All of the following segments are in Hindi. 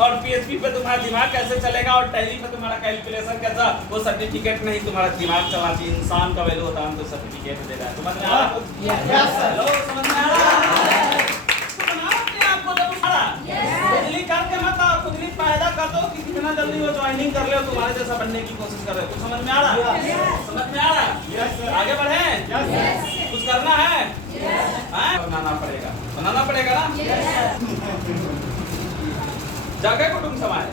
और पीएचपी पे तुम्हारा दिमाग कैसे चलेगा और टैली पे तुम्हारा कैलकुलेशन कैसा, वो सर्टिफिकेट नहीं, तुम्हारा दिमाग चलना चाहिए। इंसान का वैल्यू होता है हमको सर्टिफिकेट दे रहा है। समझ में आ रहा है? लोग समझ में आ रहा है? तो बनाओ अपने आप को जब उठाड़ा खुदली करके मत आओ, खुदली पैदा कर दो कि कितना जल्दी वो ज्वाइनिंग कर ले और तुम्हारे जैसा बनने की कोशिश कर रहे हो। कुछ समझ में आ रहा है? समझ में आ रहा है? आगे बढ़े? कुछ करना है? बनाना पड़ेगा, बनाना पड़ेगा ना। जाके कुटुंब समाए,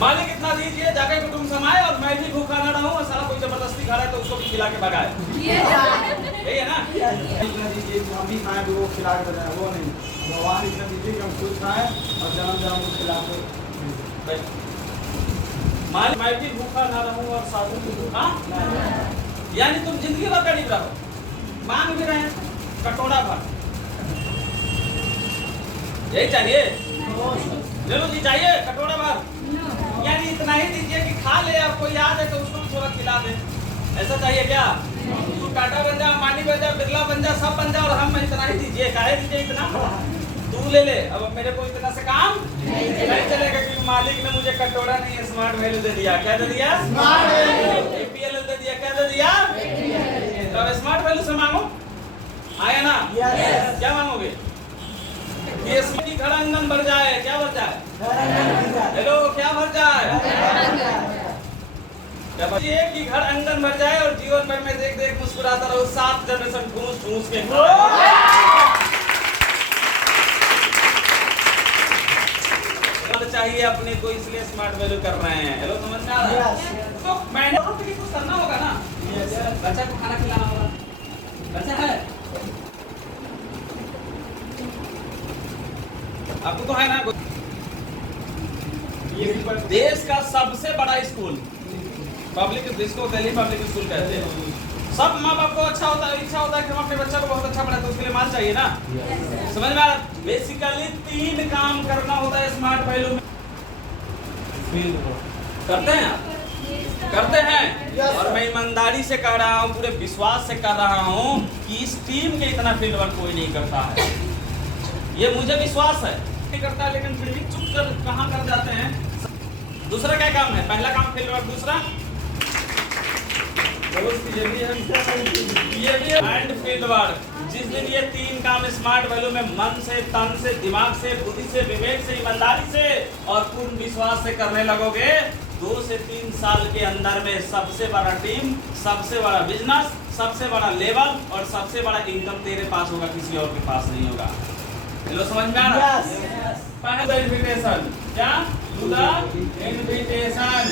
मालिक इतना दीजिए, जाके कुटुंब समाए और मैं भी भूखा ना रहूं और सारा कोई जबरदस्ती खा रहा है तो उसको भी खिला के भगाए। यही है ना? इतना दीजिए कि हम भी खाएं तो वो खिला के जाए, वो नहीं। भगवान इतना दीजिए कि हम खुद खाएं और जन्म जन्म को खिला के। मालिक मैं भी भूखा ना रहूं और साधु भी भूखा, यानी तुम जिंदगी भर गरीब रहो, मांग भी रहे कटोरा भर, यही चाहिए? ले लो जी, चाहिए कटोरा भर, यानी इतना ही दीजिए कि खा ले, आपको याद है तो उसको भी थोड़ा खिला दे। ऐसा चाहिए क्या? तू टाटा बन जा, अंबानी बन जा, बिरला बन जा, सब बन जा और हम इतना ही दीजिए। काहे दीजिए इतना? तू ले ले, अब मेरे को इतना से काम नहीं चलेगा क्योंकि मालिक ने मुझे कटोरा नहीं स्मार्ट वैल्यू दे दिया। क्या दे दिया? एपीएल दे दिया। क्या दे दिया? तो स्मार्ट वैल्यू से मांगो, आया ना? क्या मांगोगे? की घर आंगन भर जाए। क्या भर जाए? हेलो, क्या भर जाए? एक ही घर आंगन भर जाए और जीवन भर में देख देख मुस्कुराता रहो, 7 जनरेशन ठूस ठूस के चाहिए अपने को, इसलिए स्मार्ट वैल्यू कर रहे हैं। हेलो, समझ में आ रहा है? तो मैंने कुछ करना होगा ना, बच्चा को खाना खिलाना होगा, बच्चा है आपको तो है ना। देश का सबसे बड़ा स्कूल पब्लिक, जिसको दिल्ली पब्लिक स्कूल कहते हैं, सब माँ बाप को अच्छा होता है, इच्छा होता है कि हम अपने बच्चा को बहुत अच्छा पढ़ाए, तो उसके लिए माल चाहिए ना। समझ में आ रहा? बेसिकली 3 काम करना होता है स्मार्ट वैल्यू में। करते हैं आप? करते हैं? और मैं ईमानदारी से कह रहा हूँ, पूरे विश्वास से कह रहा हूँ कि इस टीम के इतना फील्ड वर्क कोई नहीं करता है। ये मुझे विश्वास है नहीं करता है, लेकिन फिर भी चुप कर कहाँ कर जाते हैं। दूसरा क्या काम है? पहला काम फील्ड वर्क, दूसरा ये भी है एंड फील्ड वर्क। जिस दिन ये 3 काम स्मार्ट वैल्यू में मन से, तन से, दिमाग से, बुद्धि से, विवेक से, ईमानदारी से और पूर्ण विश्वास से करने लगोगे, 2 से 3 साल के अंदर में सबसे बड़ा टीम, सबसे बड़ा बिजनेस, सबसे बड़ा लेवल और सबसे बड़ा इनकम तेरे पास होगा, किसी और के पास नहीं होगा। हेलो, समझ में आ रहा है? पहला इन्विटेशन, क्या? To the invitation.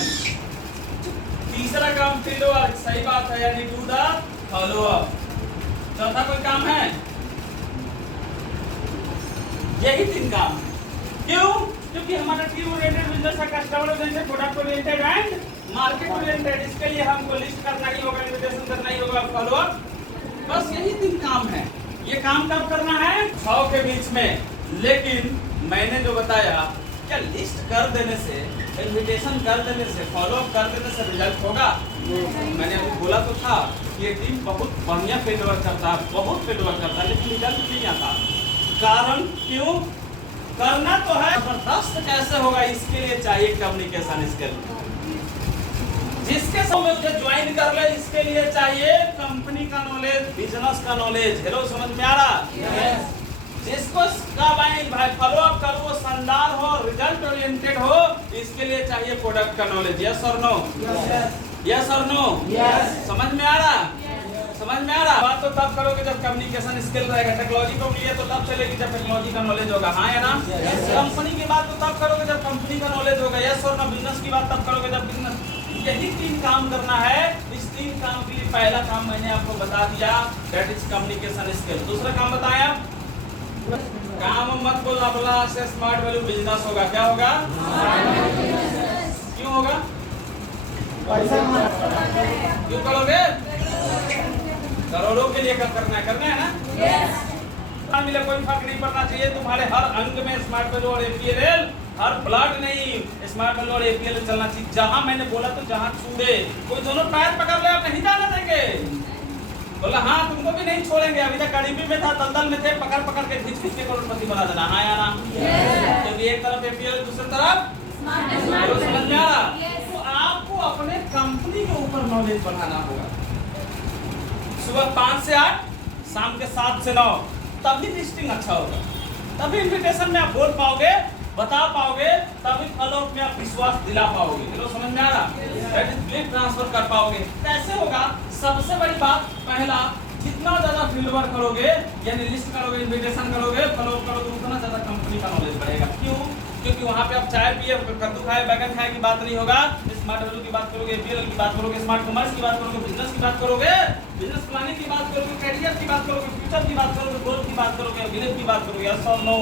तीसरा काम फील्ड वर्क, सही बात है, यानी टू द फॉलो अप। चौथा कोई काम है? यही 3 काम है। क्यों? क्योंकि हमारा टीम ओरिएंटेड बिजनेस है, customer oriented, product oriented and market oriented. इसके लिए हमको लिस्ट करना ही होगा, इन्विटेशन करना ही होगा, फॉलो अप। बस यही 3 काम है। ये काम कब करना है? 100 के बीच में। लेकिन मैंने जो बताया, क्या लिस्ट कर देने से, इन्विटेशन कर देने से, फॉलो अप कर देने से रिजल्ट होगा? मैंने अभी बोला तो था ये टीम बहुत बढ़िया फील्ड वर्क करता है, बहुत फील्ड वर्क करता है, लेकिन रिजल्ट नहीं आता। कारण क्यों? करना तो है, जबरदस्त कैसे होगा, इसके लिए चाहिए कम्युनिकेशन स्किल। जिसके समय मुझे ज्वाइन कर ले, इसके लिए चाहिए कंपनी का नॉलेज, बिजनेस का नॉलेज। हेलो, समझ में आ रहा? जिसको भाई फॉलो अप करो, वो शानदार हो, रिजल्ट ओरिएंटेड हो, इसके लिए चाहिए प्रोडक्ट का नॉलेज। यस और नो? यस और नो? समझ में आ रहा? समझ में आ रहा? बात तो तब करोगे जब कम्युनिकेशन स्किल रहेगा। टेक्नोलॉजी को लिए तो तब चलेगी जब टेक्नोलॉजी का नॉलेज होगा, हाँ या ना? कंपनी की बात तो तब करोगे जब कंपनी का नॉलेज होगा। यस और नो? बिजनेस की बात तब करोगे जब बिजनेस। यही 3 काम करना है। इस 3 काम के लिए पहला काम मैंने आपको बता दिया, दैट इज कम्युनिकेशन स्किल। दूसरा काम बताया, काम मत बोलना, बोला से स्मार्ट वैल्यू बिजनेस होगा। क्या होगा? क्यों होगा? क्यों करोगे? करोड़ों के लिए करना है ना? मिले कोई फर्क नहीं पड़ना चाहिए, तुम्हारे हर अंग में स्मार्ट वैल्यू और एपीएल, हर ब्लड नहीं, स्मार्ट वैल्यू और एपीएल चलना चाहिए। जहां मैंने बोला तो जहां छू दे, कोई दोनों पैर पकड़ ले, आप नहीं जाने देंगे। बोला हाँ तुमको भी नहीं छोड़ेंगे, अभी तक गरीबी में था, दलदल में थे, पकड़ पकड़ के खींच खींच के करोड़पति बना देना। हाँ या ना? क्योंकि एक तरफ एपीएल दूसरी तरफ तो समझ में आ रहा। तो आपको अपने कंपनी के ऊपर नॉलेज बढ़ाना होगा। सुबह 5 से 8, शाम के 7 से 9, तभी लिस्टिंग अच्छा होगा, तभी इन्विटेशन में आप बोल पाओगे, बता पाओगे, तभी फॉलोअप में आप विश्वास दिला पाओगे। चलो समझ में आ रहा? लीड ट्रांसफर कर पाओगे। कैसे होगा? सबसे बड़ी बात, पहला, जितना ज्यादा फील्ड वर्क करोगे, यानी लिस्ट करोगे, इन्विटेशन करोगे, फॉलोअप करोगे, उतना ज्यादा कंपनी का नॉलेज बढ़ेगा। क्यों? क्योंकि वहाँ पे आप चाय पिए, कद्दू खाए, बैगन खाए की बात नहीं होगा, स्मार्ट वैल्यू की बात करोगे, एपीएल की बात करोगे, स्मार्ट कॉमर्स की बात करोगे, बिजनेस की बात करोगे, बिजनेस प्लानिंग की बात करोगे, कैरियर की बात करोगे, फ्यूचर की बात करोगे, गोल की बात करोगे, विलेज की बात करोगे। यस और नो?